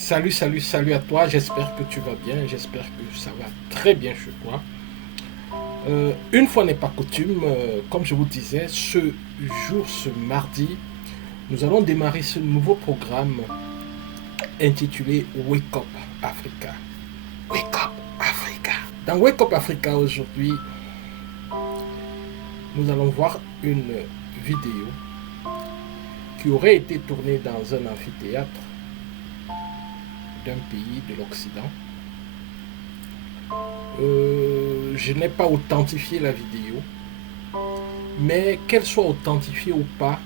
Salut, salut, salut à toi. J'espère que tu vas bien. J'espère que ça va très bien chez toi. Une fois n'est pas coutume, comme je vous disais, ce mardi, nous allons démarrer ce nouveau programme intitulé Wake Up Africa. Wake Up Africa. Dans Wake Up Africa aujourd'hui, nous allons voir une vidéo qui aurait été tournée dans un amphithéâtre d'un pays de l'Occident. Je n'ai pas authentifié la vidéo, mais qu'elle soit authentifiée ou pas,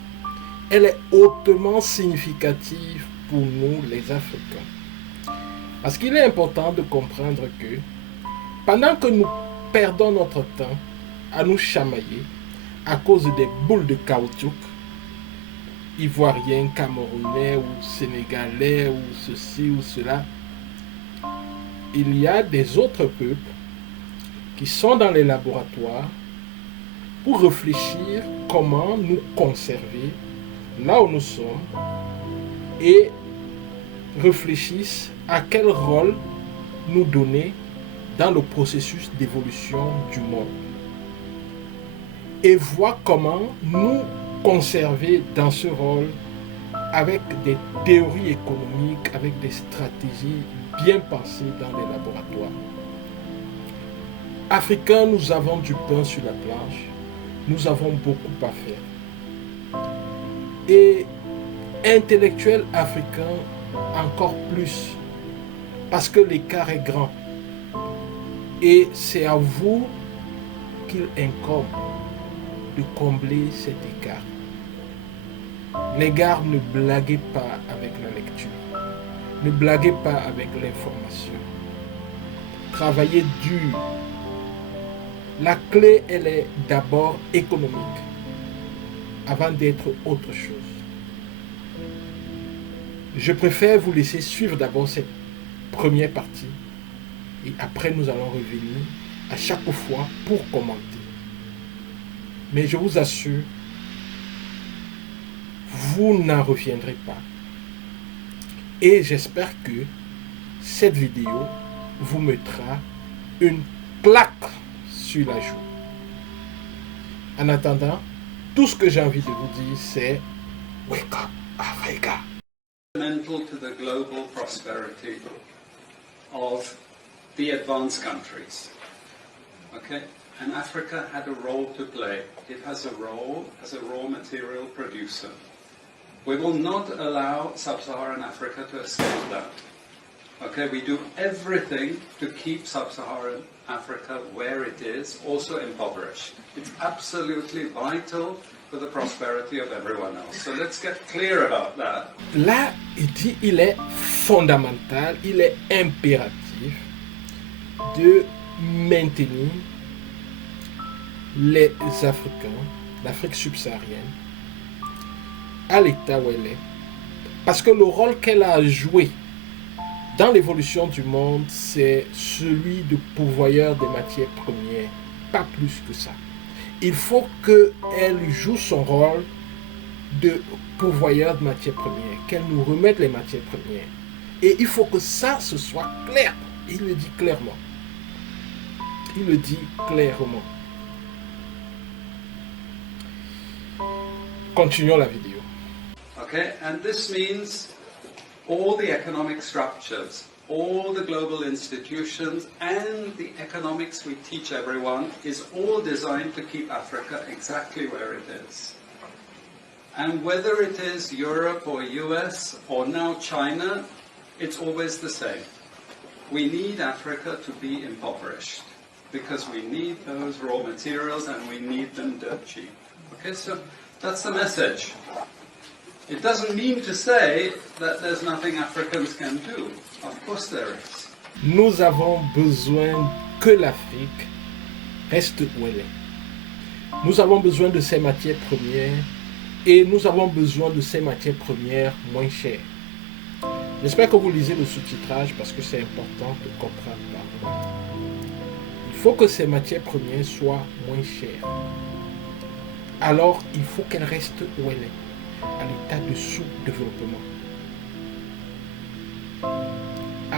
elle est hautement significative pour nous les Africains. Parce qu'il est important de comprendre que pendant que nous perdons notre temps à nous chamailler à cause des boules de caoutchouc, ivoiriens, camerounais ou sénégalais ou ceci ou cela, il y a des autres peuples qui sont dans les laboratoires pour réfléchir comment nous conserver là où nous sommes et réfléchissent à quel rôle nous donner dans le processus d'évolution du monde et voir comment nous conserver dans ce rôle avec des théories économiques, avec des stratégies bien pensées dans les laboratoires. Africains, nous avons du pain sur la planche, nous avons beaucoup à faire. Et intellectuels africains, encore plus, parce que l'écart est grand. Et c'est à vous qu'il incombe de combler cet écart. Les gars, ne blaguez pas avec la lecture. Ne blaguez pas avec l'information. Travaillez dur. La clé, elle est d'abord économique, avant d'être autre chose. Je préfère vous laisser suivre d'abord cette première partie et après nous allons revenir à chaque fois pour commenter. Mais je vous assure, vous n'en reviendrez pas. Et j'espère que cette vidéo vous mettra une claque sur la joue. En attendant, tout ce que j'ai envie de vous dire, c'est Wake Up Africa. Fundamental to the global prosperity of the advanced countries. Okay? And Africa had a role to play. It has a role as a raw material producer. We will not allow sub-Saharan Africa to escape that. Okay, we do everything to keep sub-Saharan Africa where it is, also impoverished. It's absolutely vital for the prosperity of everyone else. So let's get clear about that. Là, il est fondamental, il est impératif de maintenir les Africains, l'Afrique subsaharienne, à l'état où elle est. Parce que le rôle qu'elle a joué dans l'évolution du monde, c'est celui de pourvoyeur des matières premières, pas plus que ça. Il faut qu'elle joue son rôle de pourvoyeur de matières premières, qu'elle nous remette les matières premières. Et il faut que ça, ce soit clair. Il le dit clairement. Il le dit clairement. Continuons la vidéo. Okay, and this means all the economic structures, all the global institutions, and the economics we teach everyone is all designed to keep Africa exactly where it is. And whether it is Europe or US or now China, it's always the same. We need Africa to be impoverished because we need those raw materials and we need them dirt cheap. Okay, so that's the message. It doesn't mean to say that there's nothing Africans can do. Of course there is. Nous avons besoin que l'Afrique reste où elle est. Nous avons besoin de ces matières premières et nous avons besoin de ces matières premières moins chères. J'espère que vous lisez le sous-titrage parce que c'est important de comprendre. Il faut que ces matières premières soient moins chères. Alors, il faut qu'elles restent où elle est, à l'état de sous-développement.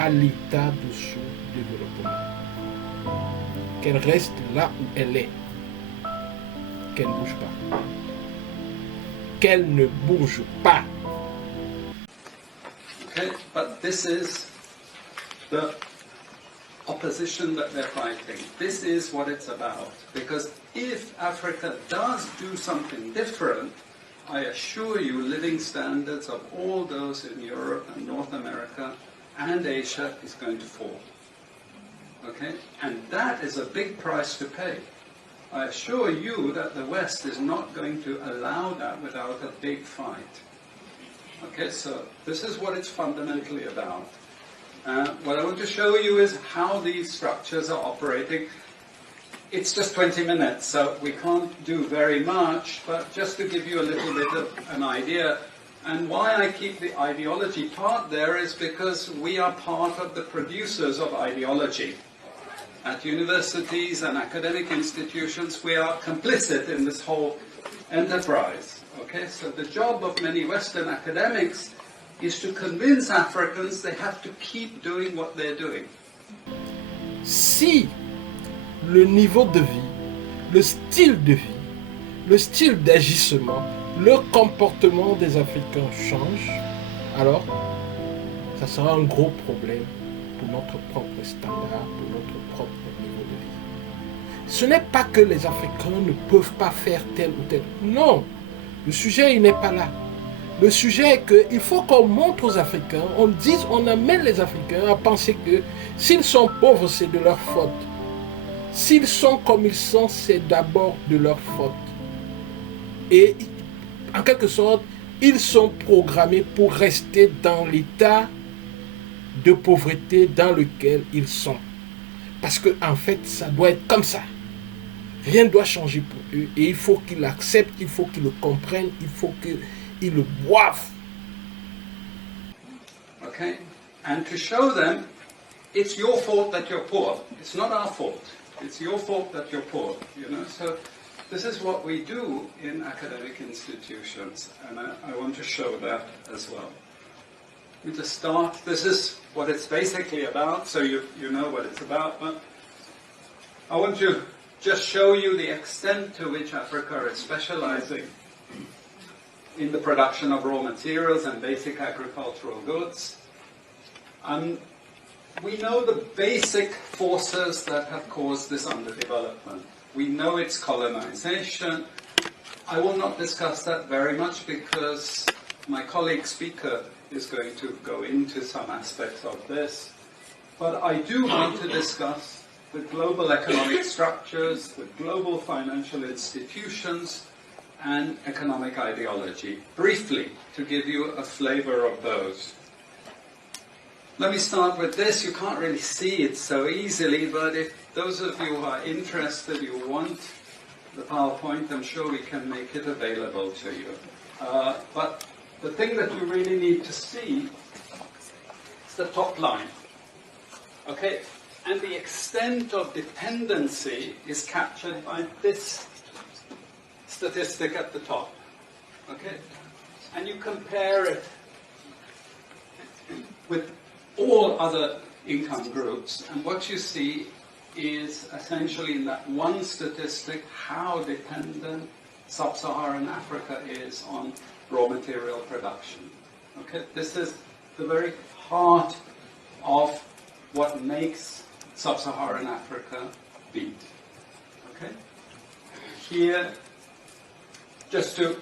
à l'état de sous-développement. Qu'elle reste là où elle est. Qu'elle ne bouge pas. Qu'elle ne bouge pas. Okay, but this is the opposition that they're fighting. This is what it's about. Because if Africa does do something different, I assure you living standards of all those in Europe and North America and Asia is going to fall. Okay? And that is a big price to pay. I assure you that the West is not going to allow that without a big fight. Okay, so this is what it's fundamentally about. What I want to show you is how these structures are operating. It's just 20 minutes, so we can't do very much, but just to give you a little bit of an idea. And why I keep the ideology part there is because we are part of the producers of ideology. At universities and academic institutions, we are complicit in this whole enterprise. Okay, so the job of many Western academics is to convince Africans they have to keep doing what they're doing. Si le niveau de vie, le style de vie, le style d'agissement, le comportement des Africains change, alors ça sera un gros problème pour notre propre standard, pour notre propre niveau de vie. Ce n'est pas que les Africains ne peuvent pas faire tel ou tel. Non, le sujet il n'est pas là. Le sujet est qu'il faut qu'on montre aux Africains, on dise, on amène les Africains à penser que s'ils sont pauvres, c'est de leur faute. S'ils sont comme ils sont, c'est d'abord de leur faute. Et en quelque sorte, ils sont programmés pour rester dans l'état de pauvreté dans lequel ils sont. Parce qu'en fait, ça doit être comme ça. Rien ne doit changer pour eux. Et il faut qu'ils l'acceptent, il faut qu'ils le comprennent, il faut qu'ils le boivent. Okay? And to show them, it's your fault that you're poor. It's not our fault. It's your fault that you're poor. You know? So this is what we do in academic institutions. And I want to show that as well. We just start. This is what it's basically about, so you know what it's about. But I want to just show you the extent to which Africa is specializing in the production of raw materials and basic agricultural goods. We know the basic forces that have caused this underdevelopment. We know it's colonization. I will not discuss that very much because my colleague speaker is going to go into some aspects of this. But I do want to discuss the global economic structures, the global financial institutions, and economic ideology, briefly, to give you a flavor of those. Let me start with this. You can't really see it so easily, but if those of you who are interested, you want the PowerPoint, I'm sure we can make it available to you. But the thing that you really need to see is the top line. Okay? And the extent of dependency is captured by this statistic at the top. Okay? And you compare it with all other income groups, and what you see is essentially in that one statistic how dependent sub-Saharan Africa is on raw material production. Okay? This is the very heart of what makes sub-Saharan Africa beat. Okay? Here, just to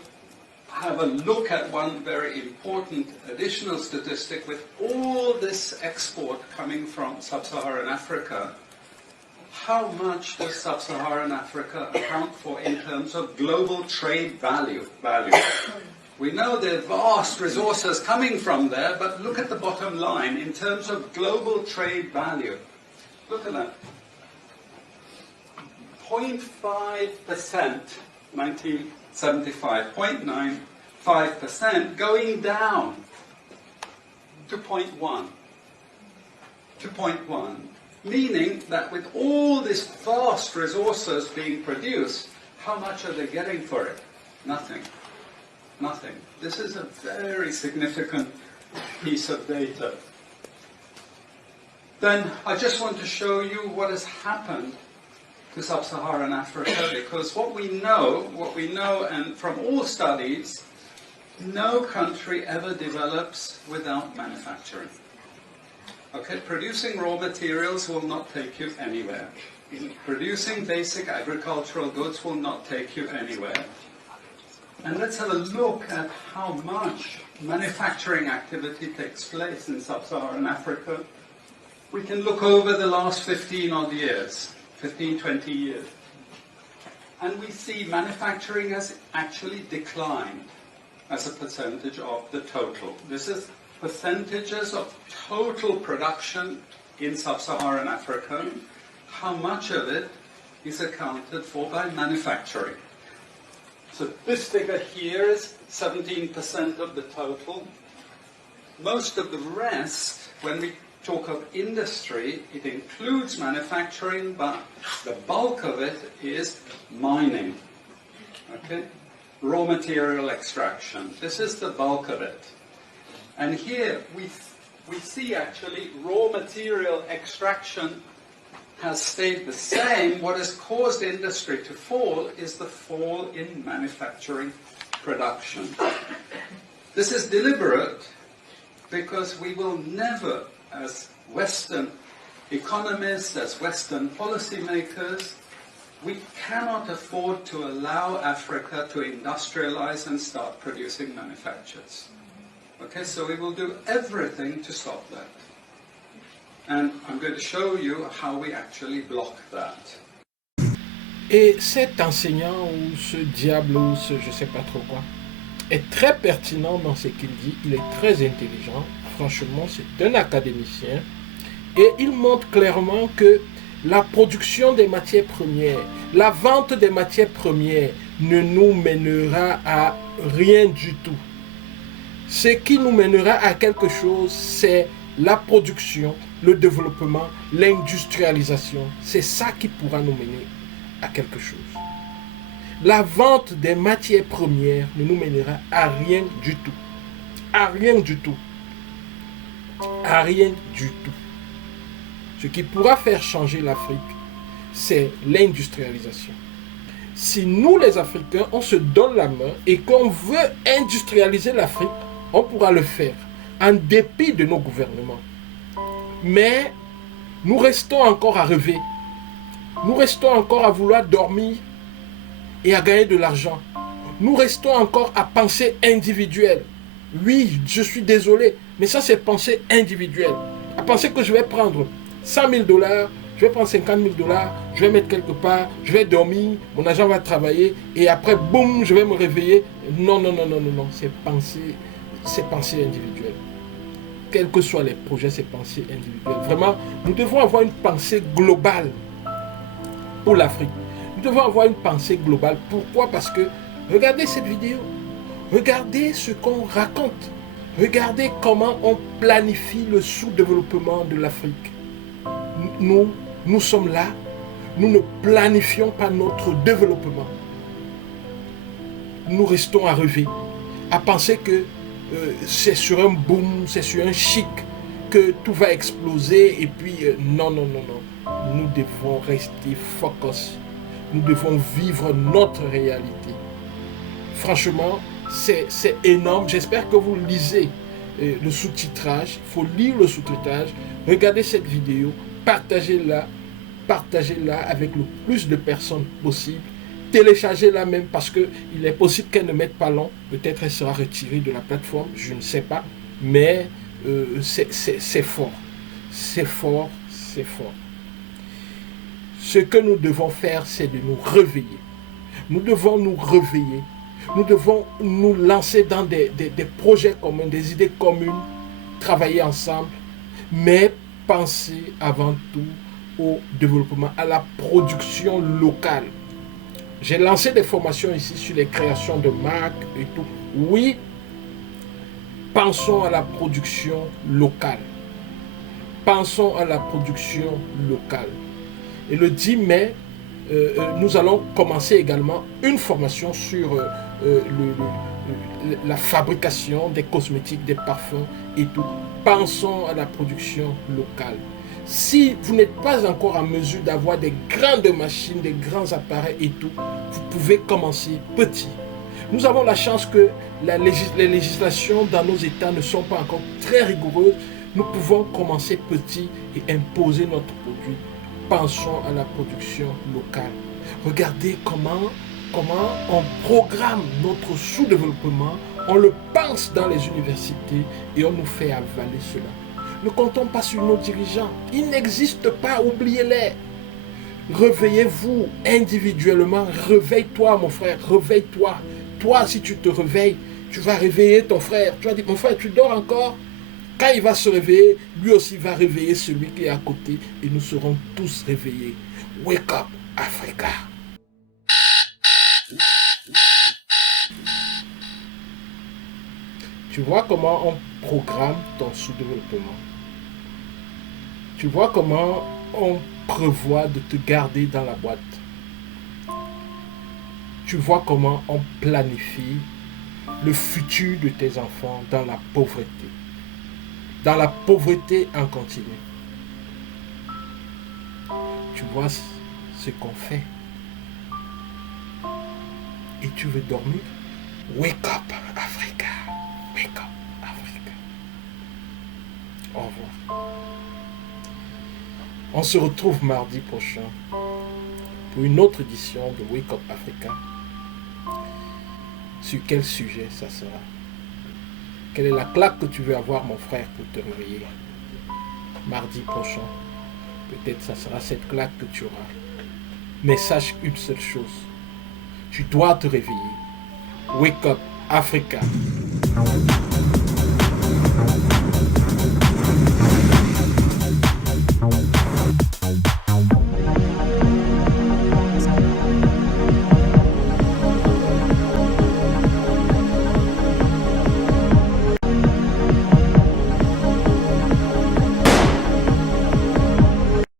have a look at one very important additional statistic, with all this export coming from sub-Saharan Africa, how much does sub-Saharan Africa account for in terms of global trade value? We know there are vast resources coming from there, but look at the bottom line in terms of global trade value. Look at that. 0.5%, 1975, 0.95% going down to 0.1. To 0.1. Meaning that with all these vast resources being produced, how much are they getting for it? Nothing. Nothing. This is a very significant piece of data. then I just want to show you what has happened to sub-Saharan Africa, because what we know, and from all studies, no country ever develops without manufacturing. Okay, producing raw materials will not take you anywhere. Producing basic agricultural goods will not take you anywhere. And let's have a look at how much manufacturing activity takes place in sub-Saharan Africa. We can look over the last 15 odd years, 15, 20 years. And we see manufacturing has actually declined as a percentage of the total. This is percentages of total production in sub-Saharan Africa. How much of it is accounted for by manufacturing? So this figure here is 17% of the total. Most of the rest, when we talk of industry, it includes manufacturing, but the bulk of it is mining. Okay? Raw material extraction. This is the bulk of it. And here we see actually raw material extraction has stayed the same. What has caused industry to fall is the fall in manufacturing production. This is deliberate because we will never, as Western economists, as Western policymakers, we cannot afford to allow Africa to industrialize and start producing manufactures. Okay, so we will do everything to stop that. And I'm going to show you how we actually block that. Et cet enseignant ou ce diable ou ce je sais pas trop quoi est très pertinent dans ce qu'il dit. Il est très intelligent. Franchement, c'est un académicien. Et il montre clairement que la production des matières premières, la vente des matières premières ne nous mènera à rien du tout. Ce qui nous mènera à quelque chose, c'est la production, le développement, l'industrialisation. C'est ça qui pourra nous mener à quelque chose. La vente des matières premières ne nous mènera à rien du tout. À rien du tout. À rien du tout. Ce qui pourra faire changer l'Afrique, c'est l'industrialisation. Si nous, les Africains, on se donne la main et qu'on veut industrialiser l'Afrique, on pourra le faire, en dépit de nos gouvernements. Mais nous restons encore à rêver. Nous restons encore à vouloir dormir et à gagner de l'argent. Nous restons encore à penser individuel. Oui, je suis désolé, mais ça c'est penser individuel. À penser que je vais prendre 100 000 $, je vais prendre 50 000 $, je vais mettre quelque part, je vais dormir, mon agent va travailler et après, boum, je vais me réveiller. Non, non, non, non, non, non, c'est penser individuel. Quels que soient les projets, c'est penser individuel. Vraiment, nous devons avoir une pensée globale pour l'Afrique. Nous devons avoir une pensée globale. Pourquoi? Parce que, regardez cette vidéo. Regardez ce qu'on raconte. Regardez comment on planifie le sous-développement de l'Afrique. Nous sommes là. Nous ne planifions pas notre développement. Nous restons à rêver, à penser que c'est sur un boom, c'est sur un chic que tout va exploser et puis non, non, non, non. Nous devons rester focus. Nous devons vivre notre réalité. Franchement, c'est énorme. J'espère que vous lisez le sous-titrage. Il faut lire le sous-titrage. Regardez cette vidéo. Partagez-la. Partagez-la avec le plus de personnes possible. Téléchargez-la même parce qu'il est possible qu'elle ne mette pas long. Peut-être elle sera retirée de la plateforme. Je ne sais pas. Mais c'est fort. C'est fort. C'est fort. Ce que nous devons faire, c'est de nous réveiller. Nous devons nous réveiller. Nous devons nous lancer dans des projets communs, des idées communes, travailler ensemble, mais penser avant tout au développement, à la production locale. J'ai lancé des formations ici sur les créations de marques et tout. Oui, pensons à la production locale. Pensons à la production locale. Et le 10 mai, nous allons commencer également une formation sur la fabrication des cosmétiques, des parfums et tout. Pensons à la production locale. Si vous n'êtes pas encore en mesure d'avoir des grandes machines, des grands appareils et tout, vous pouvez commencer petit. Nous avons la chance que les législations dans nos États ne sont pas encore très rigoureuses. Nous pouvons commencer petit et imposer notre produit. Pensons à la production locale. Regardez comment on programme notre sous-développement, on le pense dans les universités et on nous fait avaler cela. Ne comptons pas sur nos dirigeants. Ils n'existent pas, oubliez-les. Réveillez-vous individuellement. Réveille-toi, mon frère, réveille-toi. Toi, si tu te réveilles, tu vas réveiller ton frère. Tu vas dire, mon frère, tu dors encore? Quand il va se réveiller, lui aussi va réveiller celui qui est à côté et nous serons tous réveillés. Wake up, Africa. Tu vois comment on programme ton sous-développement. Tu vois comment on prévoit de te garder dans la boîte. Tu vois comment on planifie le futur de tes enfants dans la pauvreté. Dans la pauvreté en continu. Tu vois ce qu'on fait. Et tu veux dormir? Wake up, Africa. Wake up, Africa. Au revoir. On se retrouve mardi prochain pour une autre édition de Wake Up Africa. Sur quel sujet ça sera? Quelle est la claque que tu veux avoir, mon frère, pour te réveiller? Mardi prochain, peut-être ça sera cette claque que tu auras. Mais sache une seule chose. Tu dois te réveiller. Wake up, Africa.